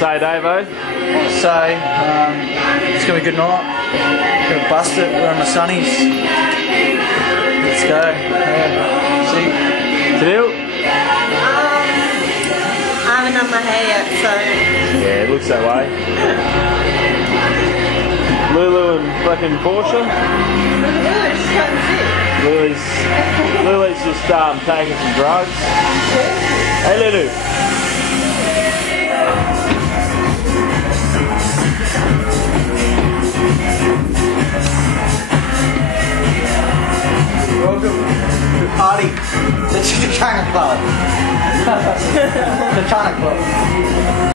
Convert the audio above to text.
say, Davo? Say, it's going to be a good night. Going to bust it. We're on my sunnies. Let's go. Yeah. See. Tadil? I haven't done my hair yet, so... Yeah, it looks that way. Lulu and fucking Portia? Lily's just taking some drugs. Hey Lulu.